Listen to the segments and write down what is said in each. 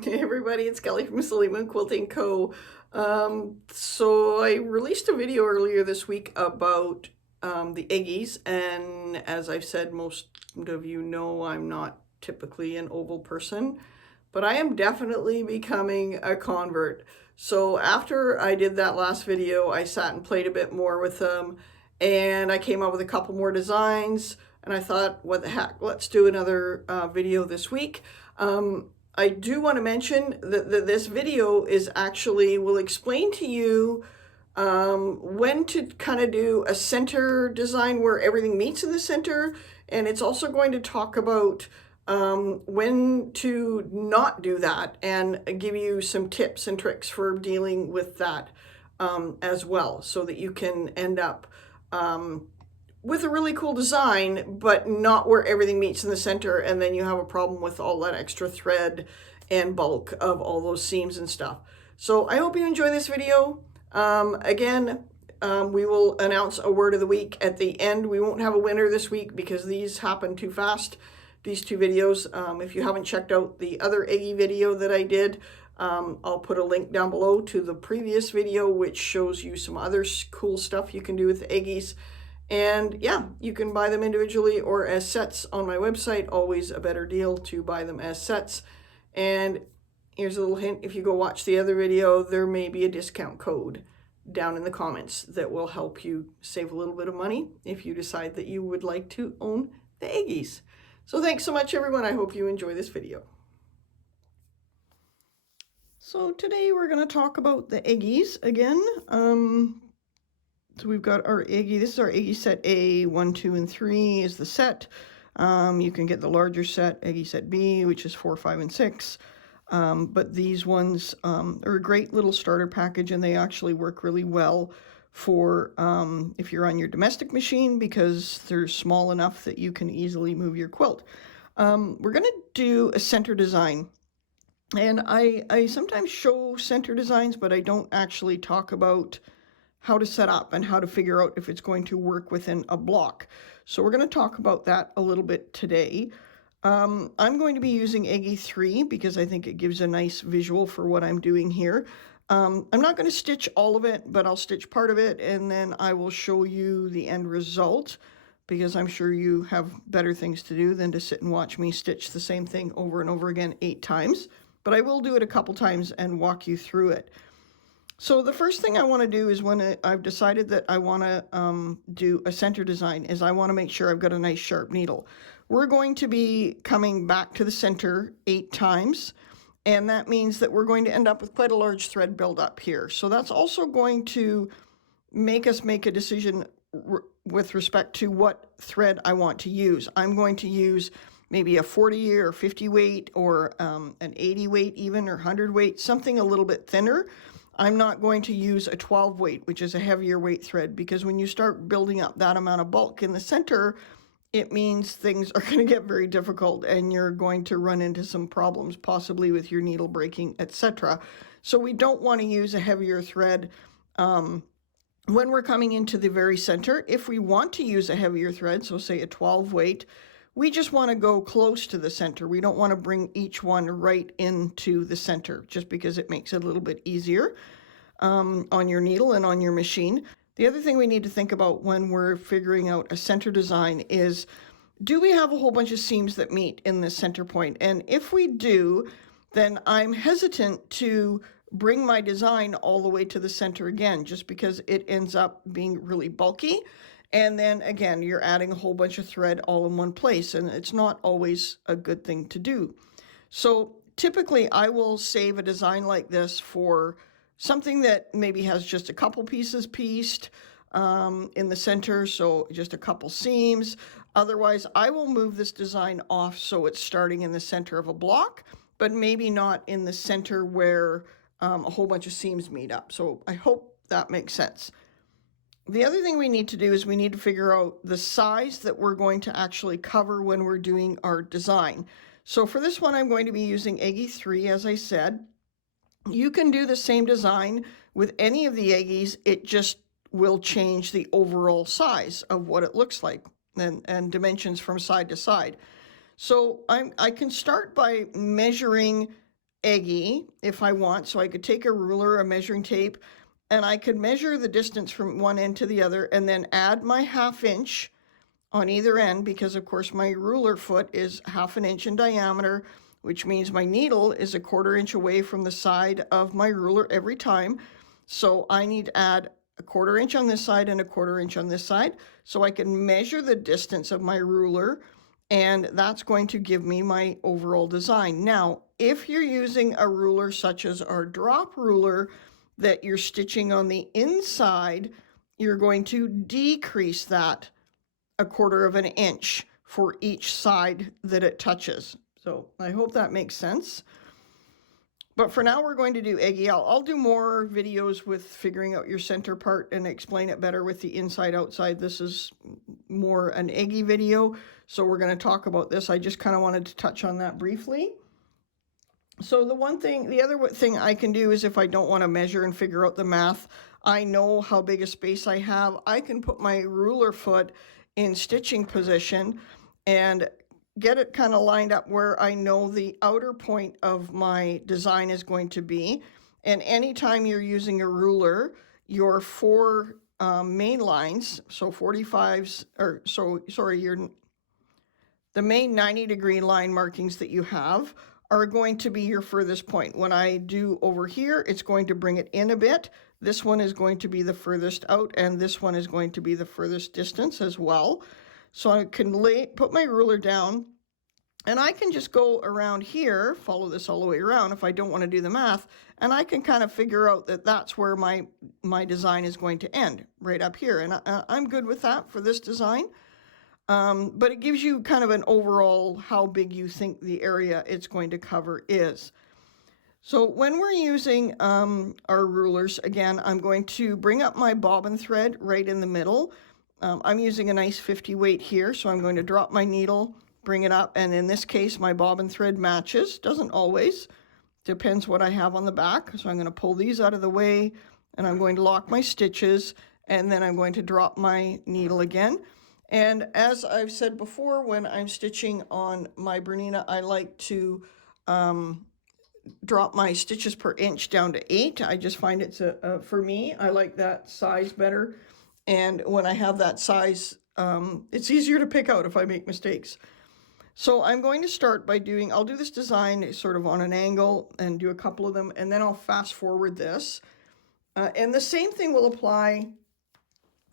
Hey everybody, it's Kelly from Silly Moon Quilting Co. So I released a video earlier this week about the Eggies, and as I've said, most of you know I'm not typically an oval person, but I am definitely becoming a convert. So after I did that last video, I sat and played a bit more with them, and I came up with a couple more designs, and I thought, what the heck, let's do another video this week. I do want to mention that this video is actually will explain to you when to kind of do a center design where everything meets in the center, and it's also going to talk about when to not do that and give you some tips and tricks for dealing with that as well, so that you can end up with a really cool design, but not where everything meets in the center, and then you have a problem with all that extra thread and bulk of all those seams and stuff. So I hope you enjoy this video. Again, we will announce a word of the week at the end. We won't have a winner this week because these happen too fast, these two videos. If you haven't checked out the other Eggie video that I did, I'll put a link down below to the previous video, which shows you some other cool stuff you can do with Eggies. And yeah, you can buy them individually or as sets on my website. Always a better deal to buy them as sets. And here's a little hint, if you go watch the other video, there may be a discount code down in the comments that will help you save a little bit of money if you decide that you would like to own the Eggies. So thanks so much, everyone. I hope you enjoy this video. So today we're going to talk about the Eggies again. So we've got our Eggie. This is our Eggie set A, 1, 2, and 3 is the set. You can get the larger set, Eggie set B, which is 4, 5, and 6. But these ones are a great little starter package, and they actually work really well for if you're on your domestic machine, because they're small enough that you can easily move your quilt. We're going to do a center design. And I sometimes show center designs, but I don't actually talk about how to set up and how to figure out if it's going to work within a block. So we're going to talk about that a little bit today. I'm going to be using Eggie 3 because I think it gives a nice visual for what I'm doing here. I'm not going to stitch all of it, but I'll stitch part of it, and then I will show you the end result, because I'm sure you have better things to do than to sit and watch me stitch the same thing over and over again 8 times. But I will do it a couple times and walk you through it. So the first thing I want to do is, when I've decided that I want to do a center design, is I want to make sure I've got a nice sharp needle. We're going to be coming back to the center 8 times, and that means that we're going to end up with quite a large thread buildup here. So that's also going to make us make a decision with respect to what thread I want to use. I'm going to use maybe a 40 or 50 weight, or an 80 weight even, or 100 weight, something a little bit thinner. I'm not going to use a 12 weight, which is a heavier weight thread, because when you start building up that amount of bulk in the center, it means things are going to get very difficult, and you're going to run into some problems, possibly with your needle breaking, etc. So we don't want to use a heavier thread when we're coming into the very center. If we want to use a heavier thread, so say a 12 weight, we just want to go close to the center. We don't want to bring each one right into the center, just because it makes it a little bit easier on your needle and on your machine. The other thing we need to think about when we're figuring out a center design is, do we have a whole bunch of seams that meet in the center point? And if we do, then I'm hesitant to bring my design all the way to the center again, just because it ends up being really bulky. And then again, you're adding a whole bunch of thread all in one place, and it's not always a good thing to do. So typically I will save a design like this for something that maybe has just a couple pieces pieced in the center, so just a couple seams. Otherwise, I will move this design off so it's starting in the center of a block, but maybe not in the center where a whole bunch of seams meet up. So I hope that makes sense. The other thing we need to do is we need to figure out the size that we're going to actually cover when we're doing our design. So for this one, I'm going to be using Eggie 3, as I said. You can do the same design with any of the Eggies. It just will change the overall size of what it looks like, and dimensions from side to side. So I can start by measuring Eggie if I want. So I could take a ruler, a measuring tape, and I could measure the distance from one end to the other and then add my 1/2 inch on either end, because of course my ruler foot is 1/2 inch in diameter, which means my needle is 1/4 inch away from the side of my ruler every time. So I need to add 1/4 inch on this side and 1/4 inch on this side, so I can measure the distance of my ruler, and that's going to give me my overall design. Now, if you're using a ruler such as our drop ruler that you're stitching on the inside, you're going to decrease that 1/4 of an inch for each side that it touches. So I hope that makes sense. But for now, we're going to do Eggie. I'll do more videos with figuring out your center part and explain it better with the inside outside. This is more an Eggie video, so we're going to talk about this. I just kind of wanted to touch on that briefly. So the other thing I can do is, if I don't want to measure and figure out the math, I know how big a space I have. I can put my ruler foot in stitching position and get it kind of lined up where I know the outer point of my design is going to be. And anytime you're using a ruler, your 4 main lines, so 45s, or the main 90-degree line markings that you have are going to be your furthest point. When I do over here, it's going to bring it in a bit. This one is going to be the furthest out, and this one is going to be the furthest distance as well. So I can put my ruler down, and I can just go around here, follow this all the way around if I don't want to do the math, and I can kind of figure out that that's where my design is going to end, right up here. And I'm good with that for this design. But it gives you kind of an overall how big you think the area it's going to cover is. So when we're using our rulers, again, I'm going to bring up my bobbin thread right in the middle. I'm using a nice 50 weight here, so I'm going to drop my needle, bring it up, and in this case my bobbin thread matches. Doesn't always, depends what I have on the back. So I'm going to pull these out of the way, and I'm going to lock my stitches, and then I'm going to drop my needle again. And as I've said before, when I'm stitching on my Bernina, I like to drop my stitches per inch down to 8. I just find it's for me, I like that size better. And when I have that size, it's easier to pick out if I make mistakes. So I'm going to start by I'll do this design sort of on an angle and do a couple of them, and then I'll fast forward this. And the same thing will apply.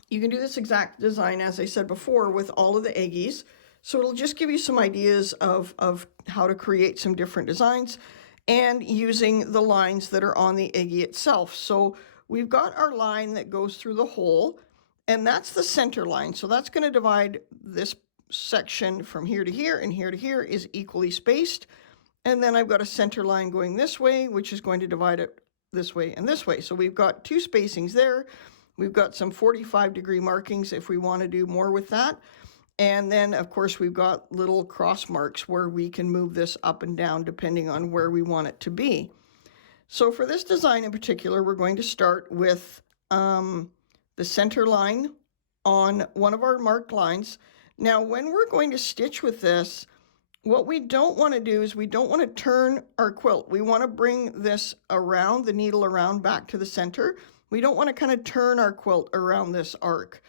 You can do this exact design, as I said before, with all of the Eggies. So it'll just give you some ideas of how to create some different designs and using the lines that are on the Eggie itself. So we've got our line that goes through the hole, and that's the center line. So that's going to divide this section from here to here, and here to here is equally spaced. And then I've got a center line going this way, which is going to divide it this way and this way. So we've got 2 spacings there. We've got some 45-degree markings if we want to do more with that. And then, of course, we've got little cross marks where we can move this up and down depending on where we want it to be. So for this design in particular, we're going to start with the center line on one of our marked lines. Now, when we're going to stitch with this, what we don't want to do is we don't want to turn our quilt. We want to bring this around, the needle around back to the center. We don't want to kind of turn our quilt around this arc.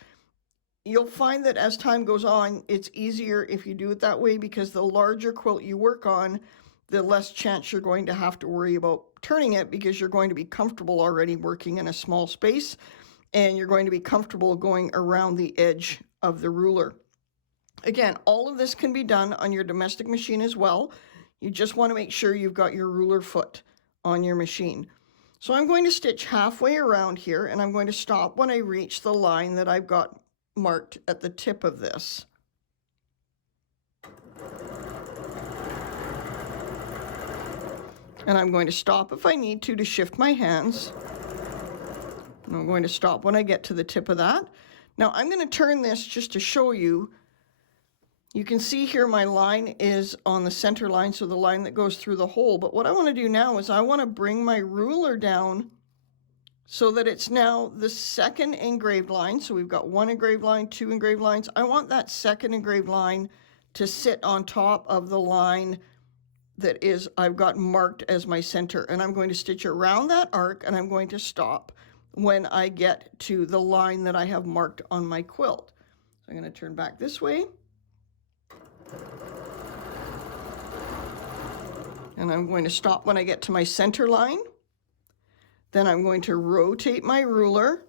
You'll find that as time goes on, it's easier if you do it that way, because the larger quilt you work on, the less chance you're going to have to worry about turning it, because you're going to be comfortable already working in a small space, and you're going to be comfortable going around the edge of the ruler. Again, all of this can be done on your domestic machine as well. You just want to make sure you've got your ruler foot on your machine. So I'm going to stitch halfway around here, and I'm going to stop when I reach the line that I've got marked at the tip of this. And I'm going to stop if I need to shift my hands. And I'm going to stop when I get to the tip of that. Now I'm going to turn this just to show you. You can see here my line is on the center line, so the line that goes through the hole. But what I want to do now is I want to bring my ruler down so that it's now the second engraved line. So we've got 1 engraved line, 2 engraved lines. I want that second engraved line to sit on top of the line that is I've got marked as my center, and I'm going to stitch around that arc, and I'm going to stop when I get to the line that I have marked on my quilt. So I'm going to turn back this way, and I'm going to stop when I get to my center line. Then I'm going to rotate my ruler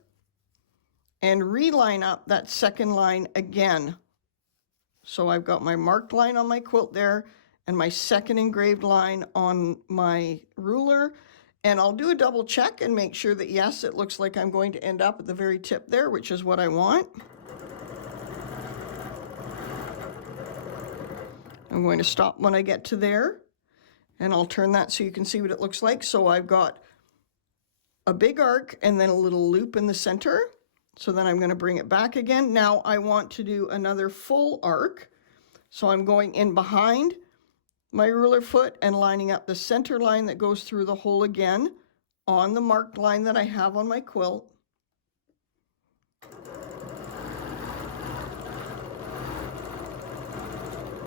and reline up that second line again. So I've got my marked line on my quilt there and my second engraved line on my ruler. And I'll do a double check and make sure that, yes, it looks like I'm going to end up at the very tip there, which is what I want. I'm going to stop when I get to there, and I'll turn that so you can see what it looks like. So I've got a big arc and then a little loop in the center. So then I'm going to bring it back again. Now I want to do another full arc. So I'm going in behind my ruler foot and lining up the center line that goes through the hole again on the marked line that I have on my quilt.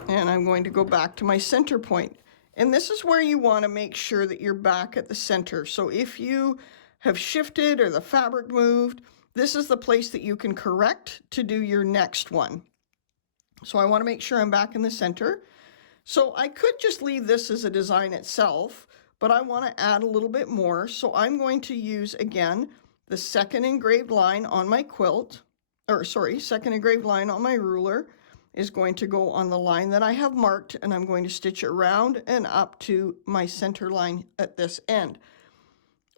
And I'm going to go back to my center point. And this is where you want to make sure that you're back at the center. So if you have shifted or the fabric moved, this is the place that you can correct to do your next one. So I want to make sure I'm back in the center. So I could just leave this as a design itself, but I want to add a little bit more. So I'm going to use, again, the second engraved line on my quilt, second engraved line on my ruler is going to go on the line that I have marked, and I'm going to stitch around and up to my center line at this end.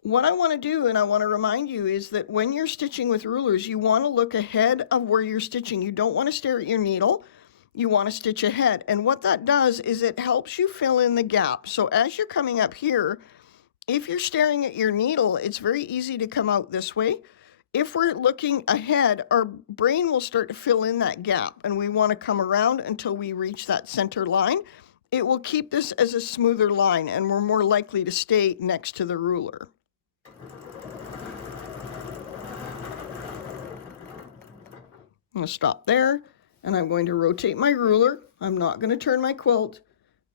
What I want to do, and I want to remind you, is that when you're stitching with rulers, you want to look ahead of where you're stitching. You don't want to stare at your needle. You want to stitch ahead. And what that does is it helps you fill in the gap. So as you're coming up here, if you're staring at your needle, it's very easy to come out this way. If we're looking ahead, our brain will start to fill in that gap, and we want to come around until we reach that center line. It will keep this as a smoother line, and we're more likely to stay next to the ruler. I'm going to stop there, and I'm going to rotate my ruler. I'm not going to turn my quilt,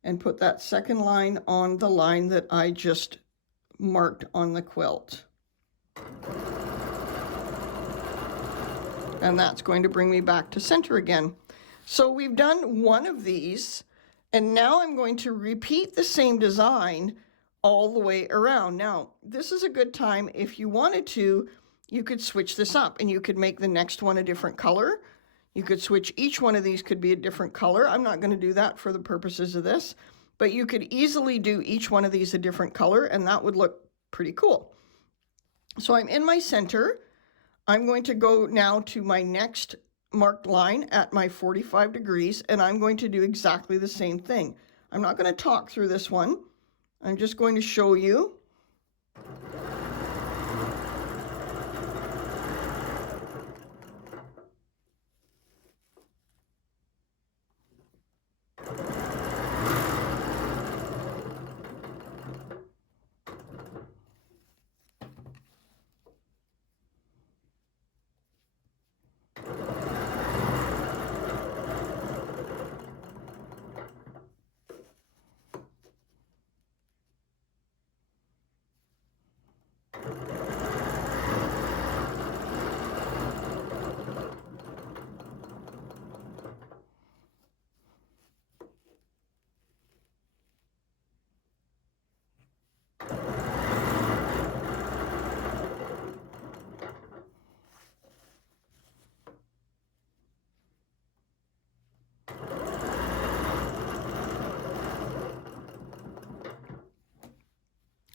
and put that second line on the line that I just marked on the quilt. And that's going to bring me back to center again. So we've done one of these, and now I'm going to repeat the same design all the way around. Now, this is a good time, if you wanted to, you could switch this up and you could make the next one a different color. You could switch, each one of these could be a different color. I'm not going to do that for the purposes of this, but you could easily do each one of these a different color, and that would look pretty cool. So I'm in my center. I'm going to go now to my next marked line at my 45 degrees, and I'm going to do exactly the same thing. I'm not going to talk through this one. I'm just going to show you.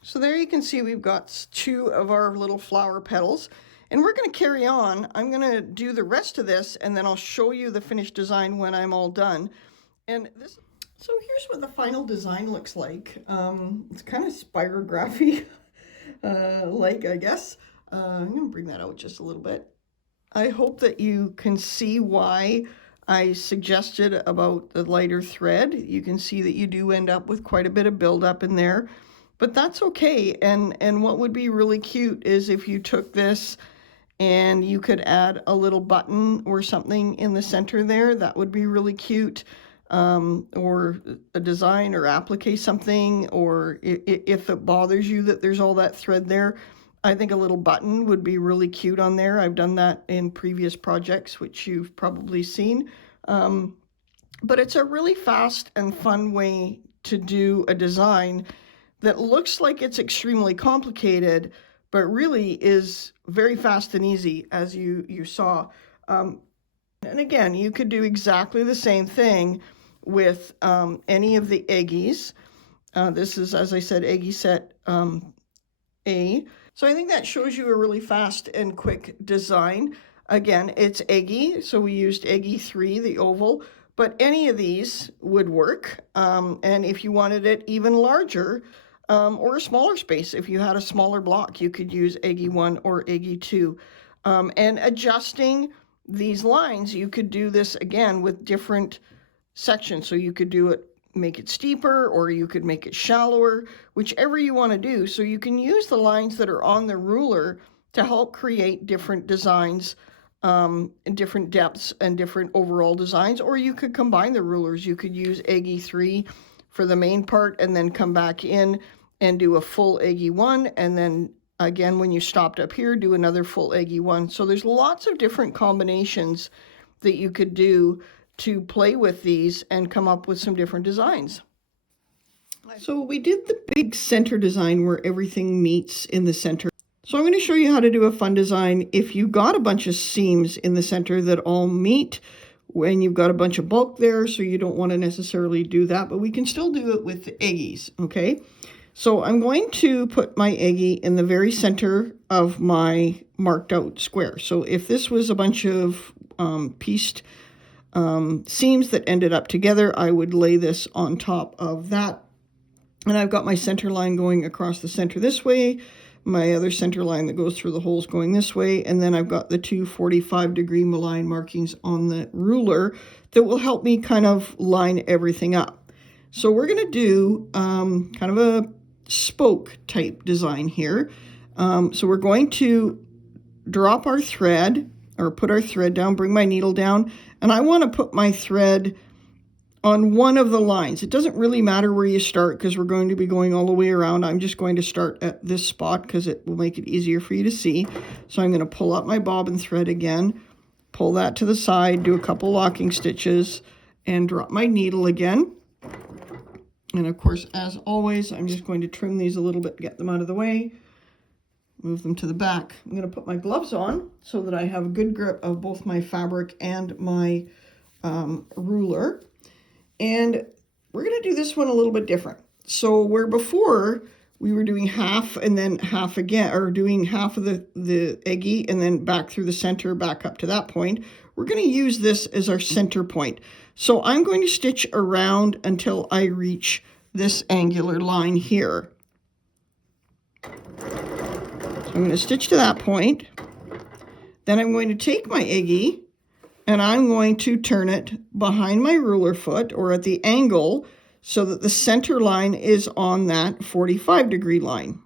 So there you can see we've got 2 of our little flower petals, and we're going to carry on. I'm going to do the rest of this, and then I'll show you the finished design when I'm all done. And this, so here's what the final design looks like. It's kind of spirography like, I guess. I'm going to bring that out just a little bit. I hope that you can see why I suggested about the lighter thread. You can see that you do end up with quite a bit of buildup in there. But that's okay, and what would be really cute is if you took this and you could add a little button or something in the center there. That would be really cute. or a design or applique something, or if it bothers you that there's all that thread there, I think a little button would be really cute on there. I've done that in previous projects, which you've probably seen. But it's a really fast and fun way to do a design that looks like it's extremely complicated, but really is very fast and easy, as you saw. And again, you could do exactly the same thing with any of the Eggies. This is, as I said, Eggie set A. So I think that shows you a really fast and quick design. Again, it's Eggie, so we used Eggie 3, the oval, but any of these would work. And if you wanted it even larger, or a smaller space, if you had a smaller block, you could use Eggie 1 or Eggie 2. And adjusting these lines, you could do this again with different sections. So you could do it, make it steeper, or you could make it shallower, whichever you want to do. So you can use the lines that are on the ruler to help create different designs, in different depths and different overall designs. Or you could combine the rulers. You could use Eggie 3 for the main part and then come back in and do a full Eggie 1, and then again, when you stopped up here, do another full Eggie 1. So there's lots of different combinations that you could do to play with these and come up with some different designs. So we did the big center design where everything meets in the center. So I'm going to show you how to do a fun design if you got a bunch of seams in the center that all meet, when you've got a bunch of bulk there, so you don't want to necessarily do that, but we can still do it with the Eggies, okay? So I'm going to put my Eggie in the very center of my marked out square. So if this was a bunch of pieced seams that ended up together, I would lay this on top of that. And I've got my center line going across the center this way, my other center line that goes through the holes going this way, and then I've got the two 45-degree malign markings on the ruler that will help me kind of line everything up. So we're going to do kind of a spoke type design here. So we're going to drop our thread, or put our thread down, bring my needle down, and I want to put my thread on one of the lines. It doesn't really matter where you start because we're going to be going all the way around. I'm just going to start at this spot because it will make it easier for you to see. So I'm going to pull up my bobbin thread again, pull that to the side, do a couple locking stitches, and drop my needle again. And of course, as always, I'm just going to trim these a little bit to get them out of the way. Move them to the back. I'm going to put my gloves on so that I have a good grip of both my fabric and my ruler. And we're going to do this one a little bit different. So where before we were doing half and then half again, or doing half of the Eggie and then back through the center, back up to that point, we're going to use this as our center point. So I'm going to stitch around until I reach this angular line here. So I'm going to stitch to that point. Then I'm going to take my Eggie and I'm going to turn it behind my ruler foot, or at the angle, so that the center line is on that 45-degree line.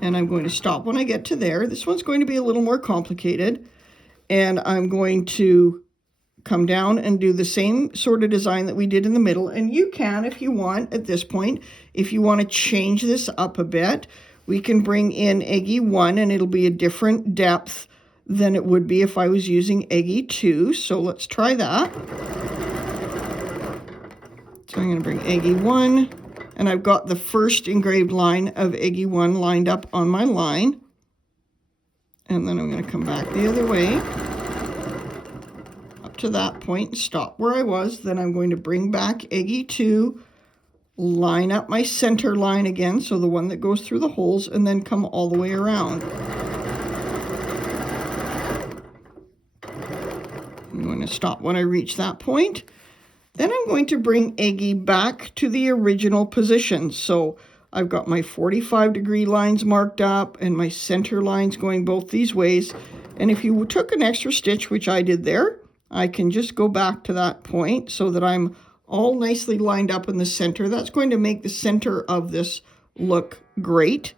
And I'm going to stop when I get to there. This one's going to be a little more complicated. And I'm going to come down and do the same sort of design that we did in the middle. And you can, if you want, at this point, if you want to change this up a bit, we can bring in Eggie 1 and it'll be a different depth than it would be if I was using Eggie 2. So let's try that. So I'm going to bring Eggie 1. And I've got the first engraved line of Eggie 1 lined up on my line. And then I'm going to come back the other way up to that point and stop where I was. Then I'm going to bring back Eggie 2, line up my center line again, so the one that goes through the holes, and then come all the way around. I'm going to stop when I reach that point. Then I'm going to bring Eggie back to the original position. So I've got my 45-degree lines marked up and my center lines going both these ways. And if you took an extra stitch, which I did there, I can just go back to that point so that I'm all nicely lined up in the center. That's going to make the center of this look great.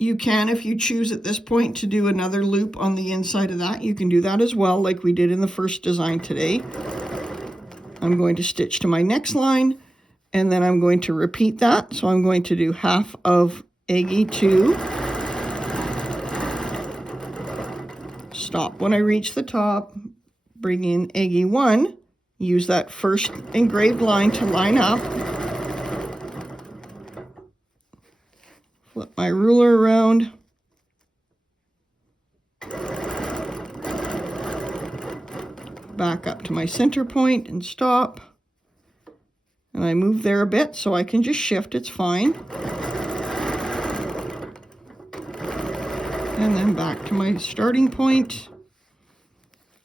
You can, if you choose at this point to do another loop on the inside of that, you can do that as well, like we did in the first design today. I'm going to stitch to my next line, and then I'm going to repeat that. So I'm going to do half of Eggie 2. Stop when I reach the top, bring in Eggie 1, use that first engraved line to line up. Flip my ruler around. Back up to my center point and stop. And I move there a bit so I can just shift, it's fine. And then back to my starting point.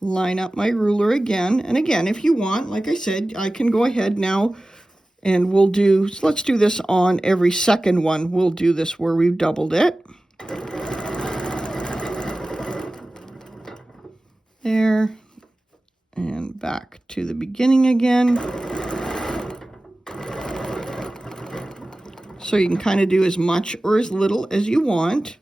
Line up my ruler again. And again, if you want, like I said, I can go ahead now and we'll do, so let's do this on every second one. We'll do this where we've doubled it. There. And back to the beginning again. So you can kind of do as much or as little as you want.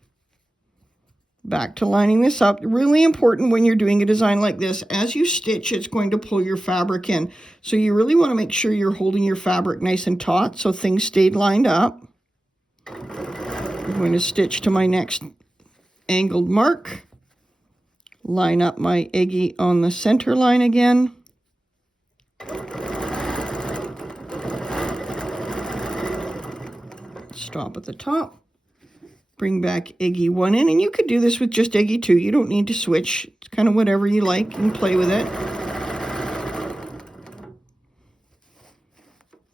Back to lining this up. Really important when you're doing a design like this, as you stitch, it's going to pull your fabric in. So you really want to make sure you're holding your fabric nice and taut so things stayed lined up. I'm going to stitch to my next angled mark. Line up my Eggie on the center line again. Stop at the top. Bring back Eggie 1 in, and you could do this with just Eggie 2. You don't need to switch. It's kind of whatever you like. You can play with it.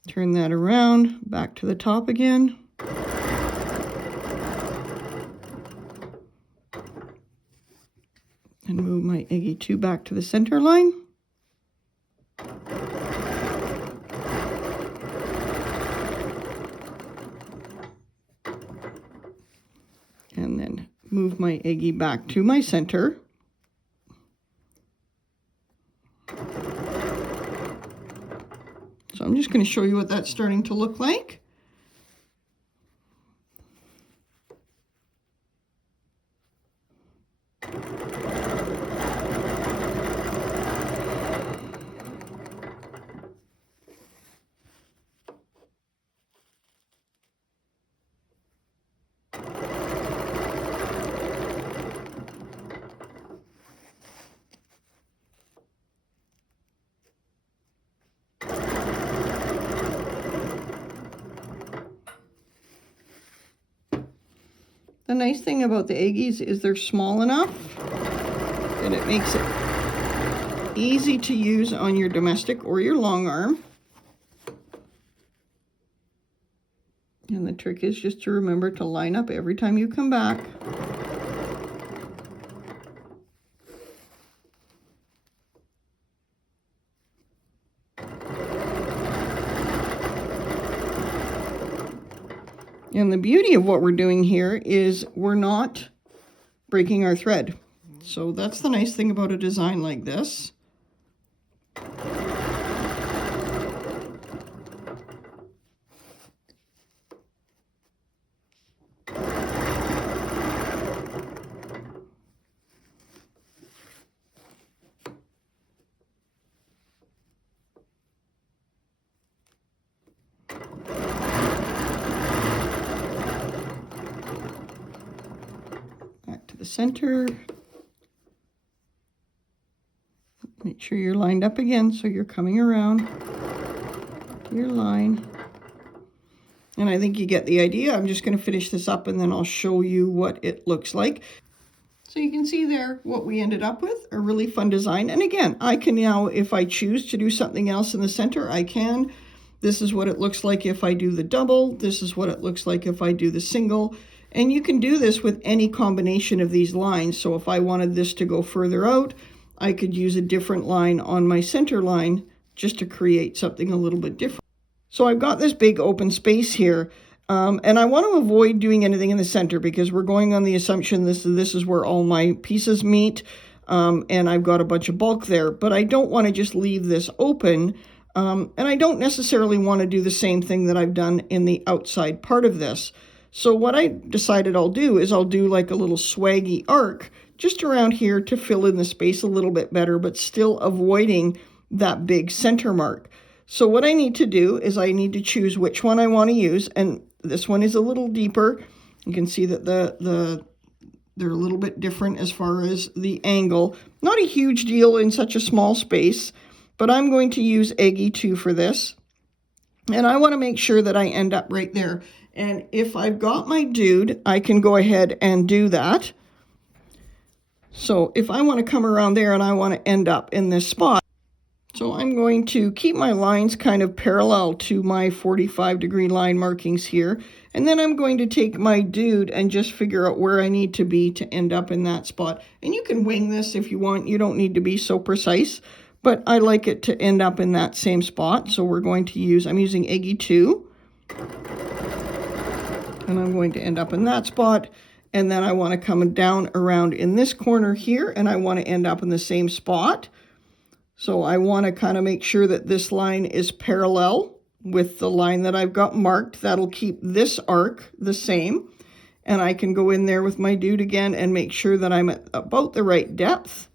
Turn that around, back to the top again. And move my Eggie 2 back to the center line. And then move my Eggie back to my center. So I'm just going to show you what that's starting to look like. The nice thing about the Eggies is they're small enough that it makes it easy to use on your domestic or your long arm. And the trick is just to remember to line up every time you come back. And the beauty of what we're doing here is we're not breaking our thread. So that's the nice thing about a design like this. The center. Make sure you're lined up again so you're coming around to your line. And I think you get the idea. I'm just going to finish this up and then I'll show you what it looks like. So you can see there what we ended up with, a really fun design. And again, I can now, if I choose to do something else in the center, I can. This is what it looks like if I do the double. This is what it looks like if I do the single. And you can do this with any combination of these lines. So if I wanted this to go further out, I could use a different line on my center line just to create something a little bit different. So I've got this big open space here, and I want to avoid doing anything in the center because we're going on the assumption this is where all my pieces meet, and I've got a bunch of bulk there. But I don't want to just leave this open, and I don't necessarily want to do the same thing that I've done in the outside part of this. So what I decided I'll do is I'll do like a little swaggy arc just around here to fill in the space a little bit better, but still avoiding that big center mark. So what I need to do is I need to choose which one I want to use, and this one is a little deeper. You can see that they're a little bit different as far as the angle. Not a huge deal in such a small space, but I'm going to use Eggie 2 for this. And I want to make sure that I end up right there. And if I've got my dude, I can go ahead and do that. So if I want to come around there and I want to end up in this spot, so I'm going to keep my lines kind of parallel to my 45-degree line markings here. And then I'm going to take my dude and just figure out where I need to be to end up in that spot. And you can wing this if you want. You don't need to be so precise. But I like it to end up in that same spot. So we're going to use, I'm using Eggie 2. And I'm going to end up in that spot. And then I want to come down around in this corner here. And I want to end up in the same spot. So I want to kind of make sure that this line is parallel with the line that I've got marked. That'll keep this arc the same. And I can go in there with my dude again and make sure that I'm at about the right depth.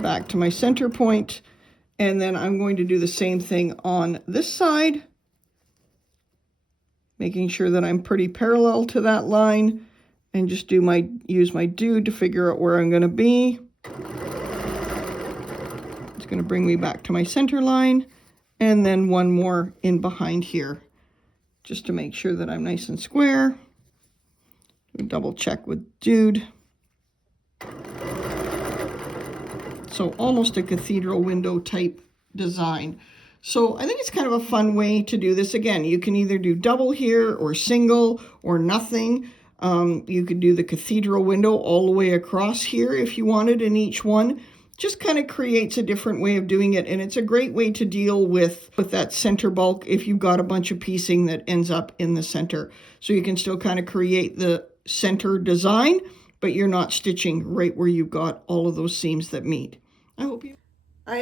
Back to my center point. And then I'm going to do the same thing on this side. Making sure that I'm pretty parallel to that line. And just use my dude to figure out where I'm going to be. It's going to bring me back to my center line, and then one more in behind here, just to make sure that I'm nice and square. Double check with dude. So almost a cathedral window type design. So I think it's kind of a fun way to do this. Again, you can either do double here or single or nothing. You could do the cathedral window all the way across here if you wanted in each one. Just kind of creates a different way of doing it, and it's a great way to deal with that center bulk if you've got a bunch of piecing that ends up in the center. So you can still kind of create the center design, but you're not stitching right where you've got all of those seams that meet. I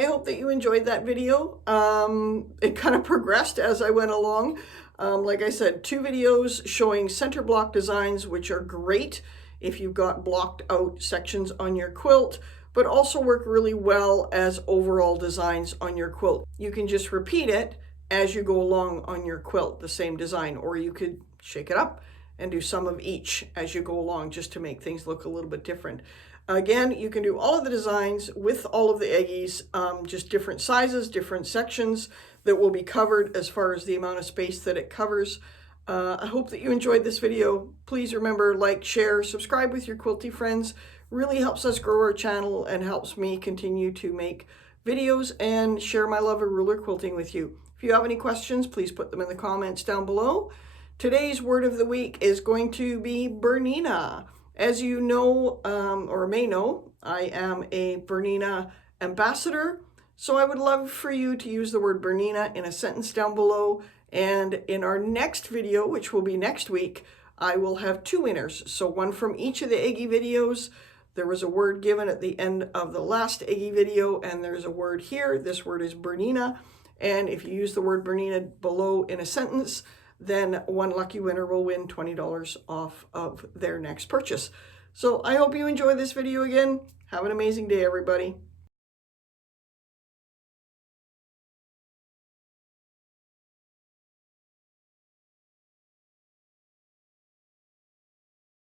hope that you enjoyed that video. It kind of progressed as I went along. Like I said, 2 videos showing center block designs, which are great if you've got blocked out sections on your quilt, but also work really well as overall designs on your quilt. You can just repeat it as you go along on your quilt, the same design, or you could shake it up and do some of each as you go along just to make things look a little bit different. Again, you can do all of the designs with all of the Eggies, just different sizes, different sections that will be covered as far as the amount of space that it covers. I hope that you enjoyed this video. Please remember, like, share, subscribe with your quilty friends. Really helps us grow our channel and helps me continue to make videos and share my love of ruler quilting with you. If you have any questions, please put them in the comments down below. Today's word of the week is going to be Bernina. As you know, or may know, I am a Bernina ambassador, so I would love for you to use the word Bernina in a sentence down below, and in our next video, which will be next week, I will have 2 winners, so one from each of the Eggie videos. There was a word given at the end of the last Eggie video, and there's a word here. This word is Bernina, and if you use the word Bernina below in a sentence, then one lucky winner will win $20 off of their next purchase. So I hope you enjoyed this video again. Have an amazing day, everybody.